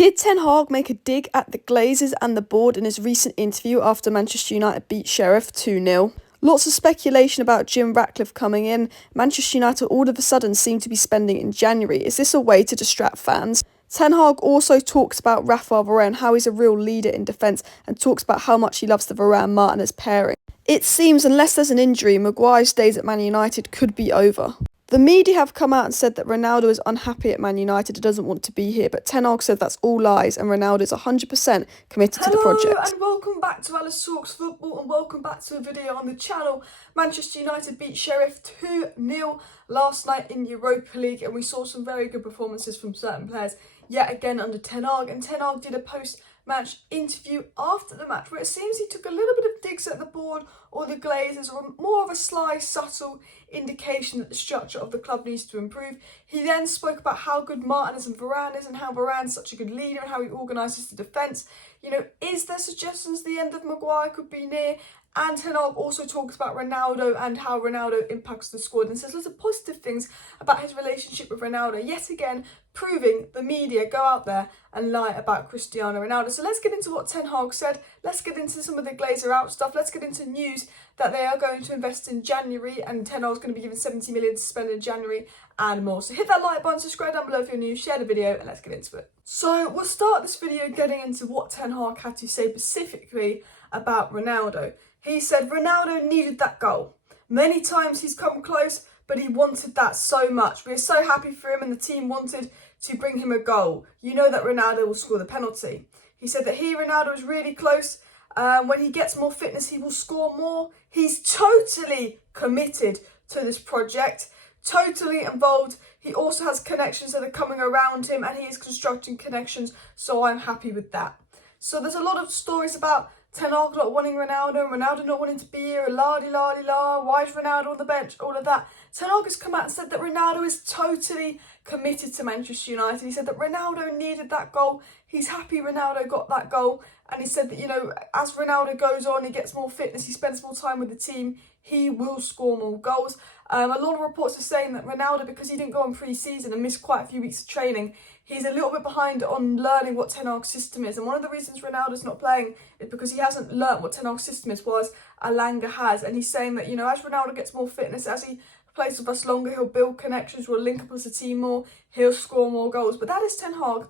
Did Ten Hag make a dig at the Glazers and the board in his recent interview after Manchester United beat Sheriff 2-0? Lots of speculation about Jim Ratcliffe coming in. Manchester United all of a sudden seem to be spending in January. Is this a way to distract fans? Ten Hag also talks about Rafael Varane, how he's a real leader in defence, and talks about how much he loves the Varane-Martinez pairing. It seems unless there's an injury, Maguire's days at Man United could be over. The media have come out and said that Ronaldo is unhappy at Man United and doesn't want to be here, but Ten Hag said that's all lies and Ronaldo is 100% committed to the project. Hello and welcome back to Alice Talks Football and welcome back to a video on the channel. Manchester United beat Sheriff 2-0 last night in Europa League and we saw some very good performances from certain players yet again under Ten Hag, and Ten Hag did a post-match interview after the match where it seems he took a little bit of digs at the board or the Glazers, or more of a sly, subtle indication that the structure of the club needs to improve. He then spoke about how good Martinez and Varane is and how Varane's such a good leader and how he organises the defence. You know, is there suggestions the end of Maguire could be near? And Ten Hag also talks about Ronaldo and how Ronaldo impacts the squad and says lots of positive things about his relationship with Ronaldo, yet again proving the media go out there and lie about Cristiano Ronaldo. So let's get into what Ten Hag said, let's get into some of the Glazer out stuff, let's get into news that they are going to invest in January and Ten Hag's going to be given 70 million to spend in January and more. So hit that like button, subscribe down below if you're new, share the video and let's get into it. So we'll start this video getting into what Ten Hag had to say specifically about Ronaldo. He said Ronaldo needed that goal. Many times he's come close, but he wanted that so much. We are so happy for him and the team wanted to bring him a goal. You know that Ronaldo will score the penalty. He said that Ronaldo is really close. When he gets more fitness, he will score more. He's totally committed to this project, totally involved. He also has connections that are coming around him and he is constructing connections, so I'm happy with that. So there's a lot of stories about Ten Hag not wanting Ronaldo, and Ronaldo not wanting to be here, la-di-la-di-la, why is Ronaldo on the bench, all of that. Ten Hag has come out and said that Ronaldo is totally committed to Manchester United. He said that Ronaldo needed that goal. He's happy Ronaldo got that goal. And he said that, you know, as Ronaldo goes on, he gets more fitness, he spends more time with the team, he will score more goals. A lot of reports are saying that Ronaldo, because he didn't go on pre-season and missed quite a few weeks of training, he's a little bit behind on learning what Ten Hag's system is. And one of the reasons Ronaldo's not playing is because he hasn't learnt what Ten Hag's system is, whereas Alanga has. And he's saying that, you know, as Ronaldo gets more fitness, as he plays with us longer, he'll build connections, will link up as a team more, he'll score more goals. But that is Ten Hag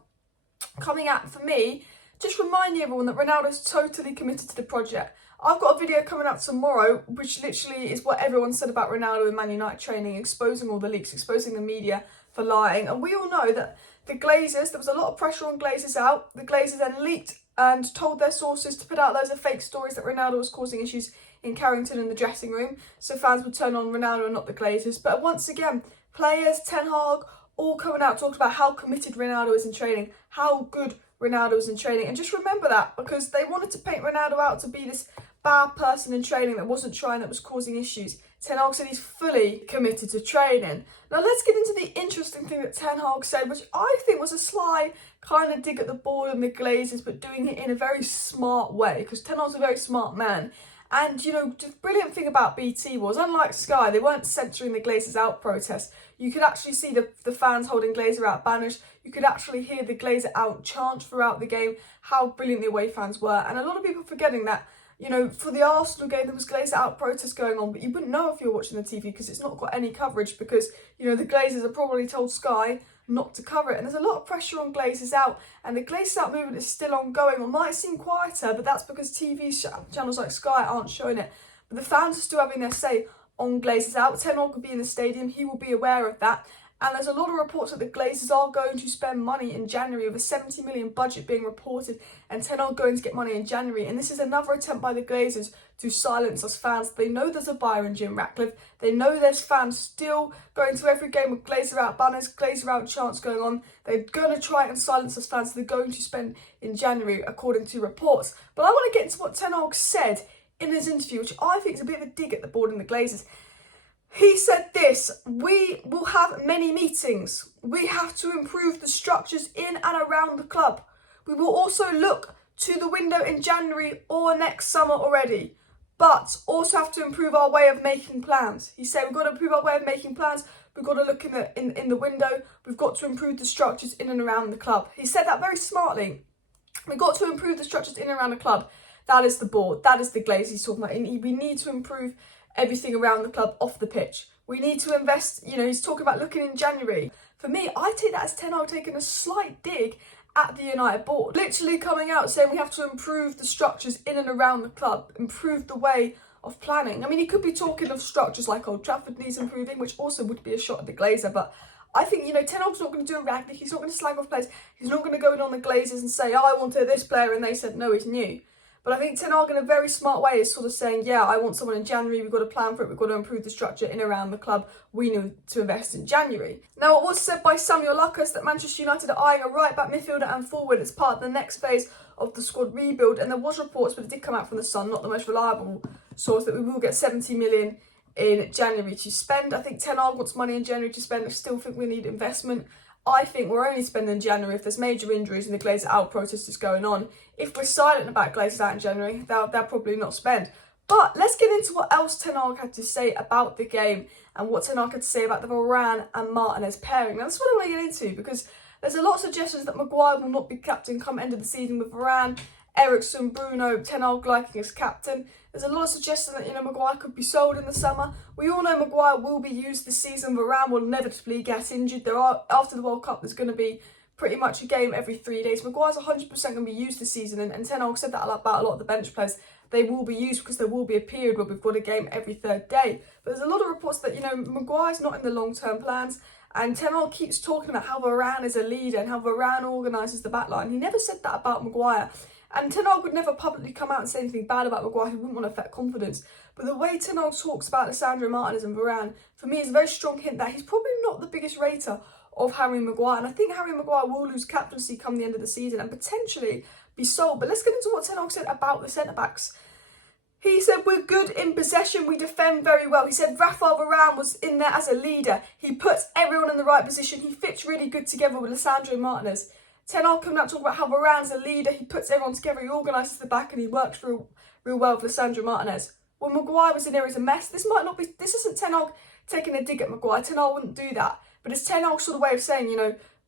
coming out, for me, just reminding everyone that Ronaldo's totally committed to the project. I've got a video coming out tomorrow, which literally is what everyone said about Ronaldo in Man United training, exposing all the leaks, exposing the media for lying. And we all know that the Glazers, there was a lot of pressure on Glazers out. The Glazers then leaked and told their sources to put out loads of fake stories that Ronaldo was causing issues in Carrington in the dressing room, so fans would turn on Ronaldo and not the Glazers. But once again, players, Ten Hag, all coming out talked about how committed Ronaldo is in training, how good Ronaldo is in training. And just remember that, because they wanted to paint Ronaldo out to be this bad person in training that wasn't trying, that was causing issues. Ten Hag said he's fully committed to training. Now let's get into the interesting thing that Ten Hag said, which I think was a sly kind of dig at the board and the Glazers, but doing it in a very smart way, because Ten Hag's a very smart man. And, you know, the brilliant thing about BT was, unlike Sky, they weren't censoring the Glazers out protest. You could actually see the fans holding Glazer out banners. You could actually hear the Glazer out chant throughout the game, how brilliant the away fans were. And a lot of people forgetting that, you know, for the Arsenal game, there was Glazer out protest going on, but you wouldn't know if you were watching the TV because it's not got any coverage because, you know, the Glazers have probably told Sky not to cover it. And there's a lot of pressure on Glazers out, and the Glazers out movement is still ongoing. It might seem quieter, but that's because TV channels like Sky aren't showing it. But the fans are still having their say on Glazers out. Ten Hag could be in the stadium, he will be aware of that. And there's a lot of reports that the Glazers are going to spend money in January, with a 70 million budget being reported, and Ten Hag going to get money in January. And this is another attempt by the Glazers to silence us fans. They know there's a buyer in Jim Ratcliffe. They know there's fans still going to every game with Glazer out banners, Glazer out chants going on. They're going to try and silence us fans. So they're going to spend in January, according to reports. But I want to get into what Ten Hag said in his interview, which I think is a bit of a dig at the board and the Glazers. He said this: we will have many meetings. We have to improve the structures in and around the club. We will also look to the window in January or next summer already, but also have to improve our way of making plans. He said we've got to improve our way of making plans, we've got to look in the window. We've got to improve the structures in and around the club. He said that very smartly. We've got to improve the structures in and around the club. That is the board. That is the Glazers he's talking about. We need to improve everything around the club off the pitch. We need to invest, he's talking about looking in January. For me, I take that as Ten Hag taking a slight dig at the United board. Literally coming out saying we have to improve the structures in and around the club, improve the way of planning. I mean, he could be talking of structures like Old Trafford needs improving, which also would be a shot at the Glazer, but I think, Ten Hag's not going to do a Ragnick, he's not going to slag off players, he's not going to go in on the Glazers and say, oh, I wanted this player, and they said, no, he's new. But I think Ten Hag in a very smart way is sort of saying, yeah, I want someone in January, we've got to plan for it, we've got to improve the structure in and around the club, we need to invest in January. Now, it was said by Samuel Lucas that Manchester United are eyeing a right-back midfielder and forward as part of the next phase of the squad rebuild, and there was reports, but it did come out from the Sun, not the most reliable source, that we will get 70 million in January to spend. I think Ten Hag wants money in January to spend. I still think we need investment. I think we're only spending in January if there's major injuries and the Glazer out protest is going on. If we're silent about Glazers out in January, they'll probably not spend. But let's get into what else Ten Hag had to say about the game and what Ten Hag had to say about the Varane and Martinez pairing. Now, that's what I want to get into, because there's a lot of suggestions that Maguire will not be captain come end of the season with Varane, Eriksen, Bruno, Ten Hag liking as captain. There's a lot of suggestion that, Maguire could be sold in the summer. We all know Maguire will be used this season. Varane will inevitably get injured. After the World Cup, there's going to be pretty much a game every 3 days. Maguire's 100% going to be used this season, and Ten Hag said that about a lot of the bench players. They will be used because there will be a period where we've got a game every third day. But there's a lot of reports that, Maguire's not in the long-term plans, and Ten Hag keeps talking about how Varane is a leader and how Varane organises the backline. He never said that about Maguire. And Ten Hag would never publicly come out and say anything bad about Maguire. He wouldn't want to affect confidence. But the way Ten Hag talks about Lisandro Martinez and Varane, for me, is a very strong hint that he's probably not the biggest rater of Harry Maguire. And I think Harry Maguire will lose captaincy come the end of the season and potentially be sold. But let's get into what Ten Hag said about the centre-backs. He said, we're good in possession, we defend very well. He said Rafael Varane was in there as a leader. He puts everyone in the right position. He fits really good together with Lisandro Martinez. Ten Hag coming out talking about how Varane's a leader, he puts everyone together, he organises the back, and he works real well with Lisandro Martinez. When Maguire was in there as a mess, this isn't Ten Hag taking a dig at Maguire. Ten Hag wouldn't do that. But it's Ten Hag's sort of way of saying,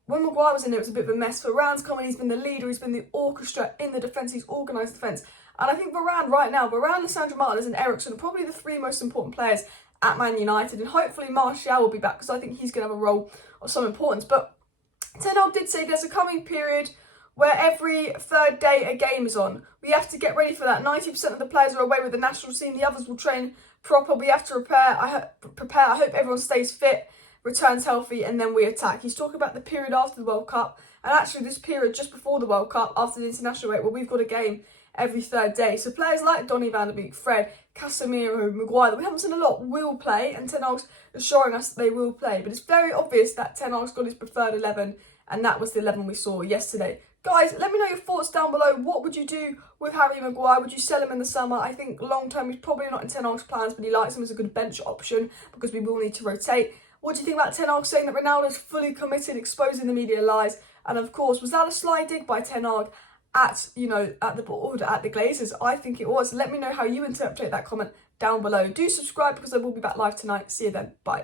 when Maguire was in there, it was a bit of a mess. Varane's come in, he's been the leader, he's been the orchestra in the defence, he's organised the defence. And I think Varane right now, Lisandro Martinez and Eriksen are probably the three most important players at Man United. And hopefully Martial will be back, because I think he's going to have a role of some importance. But Ten Hag did say there's a coming period where every third day a game is on. We have to get ready for that. 90% of the players are away with the national team. The others will train proper. We have to prepare. I hope everyone stays fit, returns healthy, and then we attack. He's talking about the period after the World Cup, and actually this period just before the World Cup, after the international break, where we've got a game every third day. So players like Donny van der Beek, Fred, Casemiro, Maguire, that we haven't seen a lot, will play, and Ten Hag's assuring us that they will play. But it's very obvious that Ten Hag's got his preferred 11, and that was the 11 we saw yesterday. Guys, let me know your thoughts down below. What would you do with Harry Maguire? Would you sell him in the summer? I think long term he's probably not in Ten Hag's plans, but he likes him as a good bench option because we will need to rotate. What do you think about Ten Hag saying that Ronaldo's fully committed, exposing the media lies? And of course, was that a sly dig by Ten Hag at the board, at the Glazers? I think it was. Let me know how you interpret that comment down below. Do subscribe because I will be back live tonight. See you then. Bye.